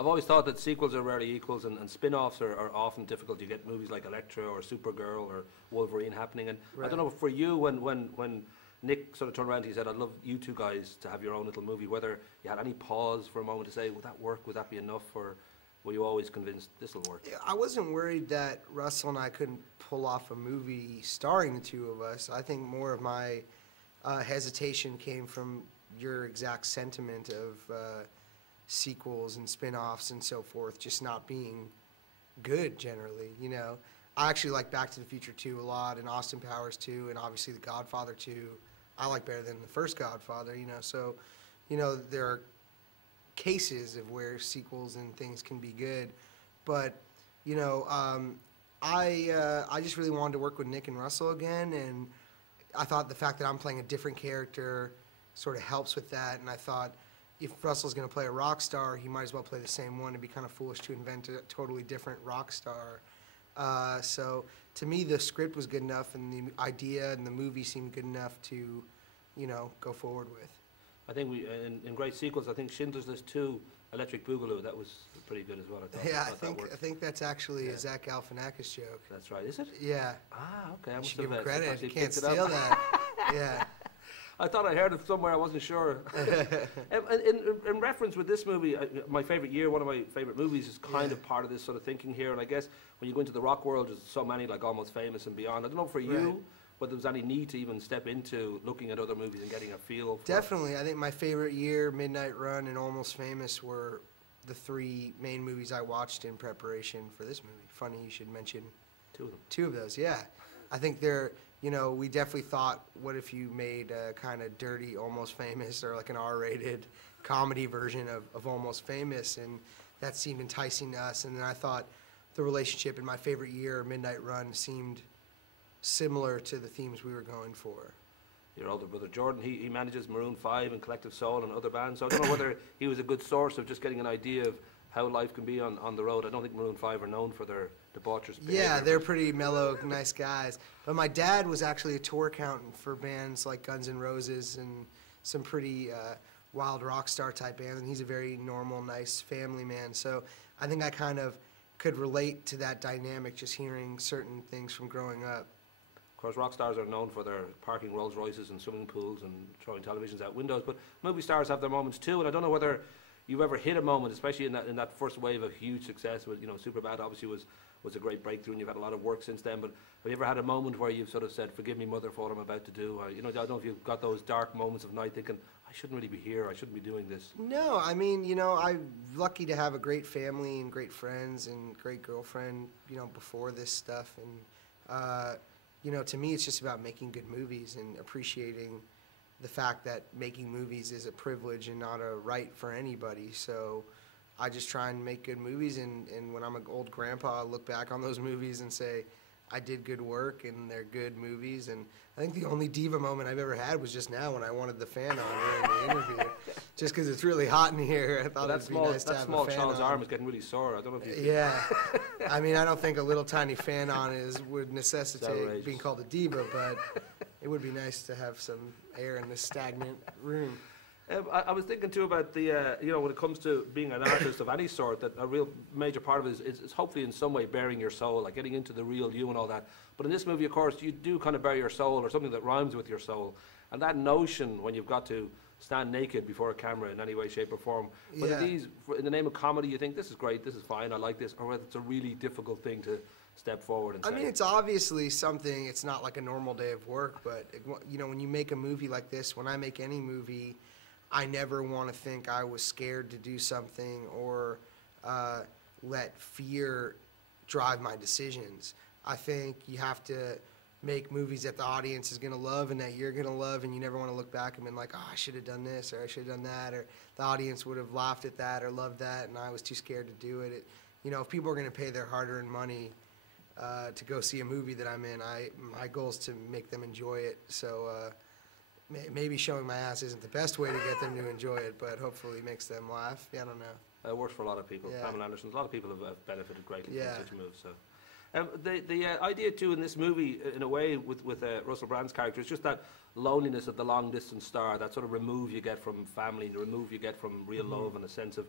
I've always thought that sequels are rarely equals, and spin-offs are often difficult. You get movies like Elektra or Supergirl or Wolverine happening, and I don't know, for you, when Nick sort of turned around and he said, I'd love you two guys to have your own little movie, whether you had any pause for a moment to say, would that work, would that be enough, or were you always convinced this will work? I wasn't worried that Russell and I couldn't pull off a movie starring the two of us. I think more of my hesitation came from your exact sentiment of sequels and spin-offs and so forth just not being good generally, you know. I actually like Back to the Future 2 a lot, and Austin Powers 2, and obviously The Godfather 2 I like better than the first Godfather, you know. So, you know, there are cases of where sequels and things can be good, but, you know, I just really wanted to work with Nick and Russell again, and I thought the fact that I'm playing a different character sort of helps with that, and I thought if Russell's going to play a rock star, he might as well play the same one. It'd be kind of foolish to invent a totally different rock star. So to me, the script was good enough, and the idea and the movie seemed good enough to, you know, go forward with. I think we in great sequels, I think Schindler's List 2, Electric Boogaloo, that was pretty good as well. I thought, Yeah, I think that's actually a Zach Galifianakis joke. That's right, is it? Yeah. Ah, okay. I You must should give him have credit. You can't steal that. Yeah. I thought I heard it somewhere. I wasn't sure. In reference with this movie, my favorite year, one of my favorite movies, is kind of part of this sort of thinking here. And I guess when you go into the rock world, there's so many, like Almost Famous and beyond. I don't know for you, whether there was any need to even step into looking at other movies and getting a feel for Definitely. I think my favorite year, Midnight Run and Almost Famous, were the three main movies I watched in preparation for this movie. Funny you should mention two of them. Two of those, yeah. I think they're, you know, we definitely thought, what if you made a kind of dirty Almost Famous, or like an R-rated comedy version of Almost Famous, and that seemed enticing to us. And then I thought the relationship in my favorite year, Midnight Run, seemed similar to the themes we were going for. Your older brother Jordan, he manages Maroon 5 and Collective Soul and other bands, so I don't know whether he was a good source of just getting an idea of how life can be on the road. I don't think Maroon 5 are known for their debaucherous behavior. Yeah, they're pretty mellow, nice guys. But my dad was actually a tour accountant for bands like Guns N' Roses and some pretty wild rock star type bands, and he's a very normal, nice family man. So I think I kind of could relate to that dynamic just hearing certain things from growing up. Of course, rock stars are known for their parking Rolls Royces and swimming pools and throwing televisions out windows, but movie stars have their moments too, and I don't know whether you've ever hit a moment, especially in that first wave of huge success with, you know, Superbad obviously was a great breakthrough, and you've had a lot of work since then, but have you ever had a moment where you've sort of said, forgive me, mother, for what I'm about to do? Or, you know, I don't know if you've got those dark moments of night thinking, I shouldn't really be here, I shouldn't be doing this. No, I mean, you know, I'm lucky to have a great family and great friends and great girlfriend, you know, before this stuff, and you know, to me it's just about making good movies and appreciating the fact that making movies is a privilege and not a right for anybody. So I just try and make good movies, and when I'm an old grandpa, I look back on those movies and say, I did good work and they're good movies. And I think the only diva moment I've ever had was just now when I wanted the fan on during the interview. Just because it's really hot in here, I thought it'd be nice to have a fan on. That small child's arm is getting really sore. I don't know if you... Yeah. I mean, I don't think a little tiny fan on would necessitate being called a diva, but it would be nice to have some air in this stagnant room. I was thinking too about the, you know, when it comes to being an artist of any sort, that a real major part of it is hopefully in some way bearing your soul, like getting into the real you and all that. But in this movie, of course, you do kind of bear your soul, or something that rhymes with your soul. And that notion, when you've got to stand naked before a camera in any way, shape or form, whether these, in the name of comedy, you think this is great, this is fine, I like this, or whether it's a really difficult thing to step forward and say. I mean, it's obviously something, it's not like a normal day of work, but, you know, when you make a movie like this, when I make any movie, I never want to think I was scared to do something or let fear drive my decisions. I think you have to make movies that the audience is going to love and that you're going to love, and you never want to look back and be like, oh, I should have done this, or I should have done that, or the audience would have laughed at that or loved that, and I was too scared to do it. You know, if people are going to pay their hard-earned money to go see a movie that I'm in, my goal is to make them enjoy it. So maybe showing my ass isn't the best way to get them to enjoy it, but hopefully it makes them laugh. Yeah, I don't know. It works for a lot of people. Yeah. Pamela Anderson, a lot of people have benefited greatly from such moves. So, The idea too in this movie, in a way, with Russell Brand's character, is just that loneliness of the long distance star, that sort of remove you get from family, the remove you get from real love and a sense of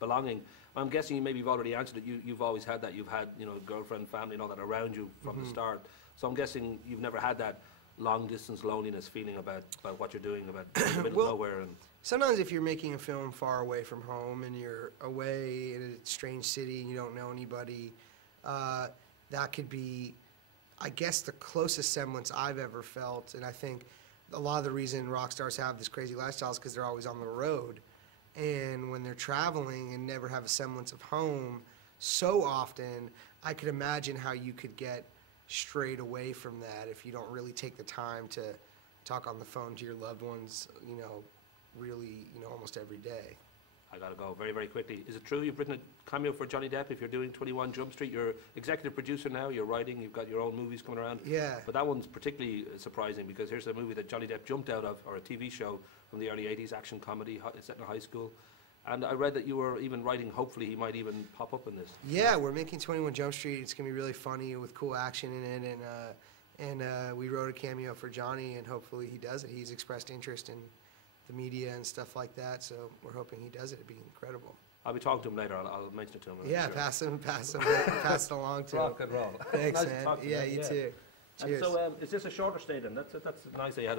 belonging. I'm guessing maybe you've already answered it. You've always had that. You've had girlfriend, family, and all that around you from the start. So I'm guessing you've never had that long distance loneliness feeling about what you're doing, about in the middle of nowhere. And sometimes if you're making a film far away from home and you're away in a strange city and you don't know anybody, that could be, I guess, the closest semblance I've ever felt. And I think a lot of the reason rock stars have this crazy lifestyle is because they're always on the road. And when they're traveling and never have a semblance of home so often, I could imagine how you could get strayed away from that if you don't really take the time to talk on the phone to your loved ones, really, almost every day. I gotta go very, very quickly. Is it true you've written a cameo for Johnny Depp if you're doing 21 Jump Street? You're executive producer now, you're writing, you've got your own movies coming around. Yeah. But that one's particularly surprising because here's a movie that Johnny Depp jumped out of, or a TV show from the early 80s, action comedy, set in a high school. And I read that you were even writing, hopefully he might even pop up in this. Yeah, we're making 21 Jump Street. It's going to be really funny with cool action in it. And we wrote a cameo for Johnny, and hopefully he does it. He's expressed interest in the media and stuff like that, so we're hoping he does it. It'd be incredible. I'll be talking to him later. I'll mention it to him. Yeah, sure. pass it along to him. Rock and roll. Thanks, Nice to man. talk to Yeah, you too. And Cheers. so, is this a shorter stay then? That's nice that you had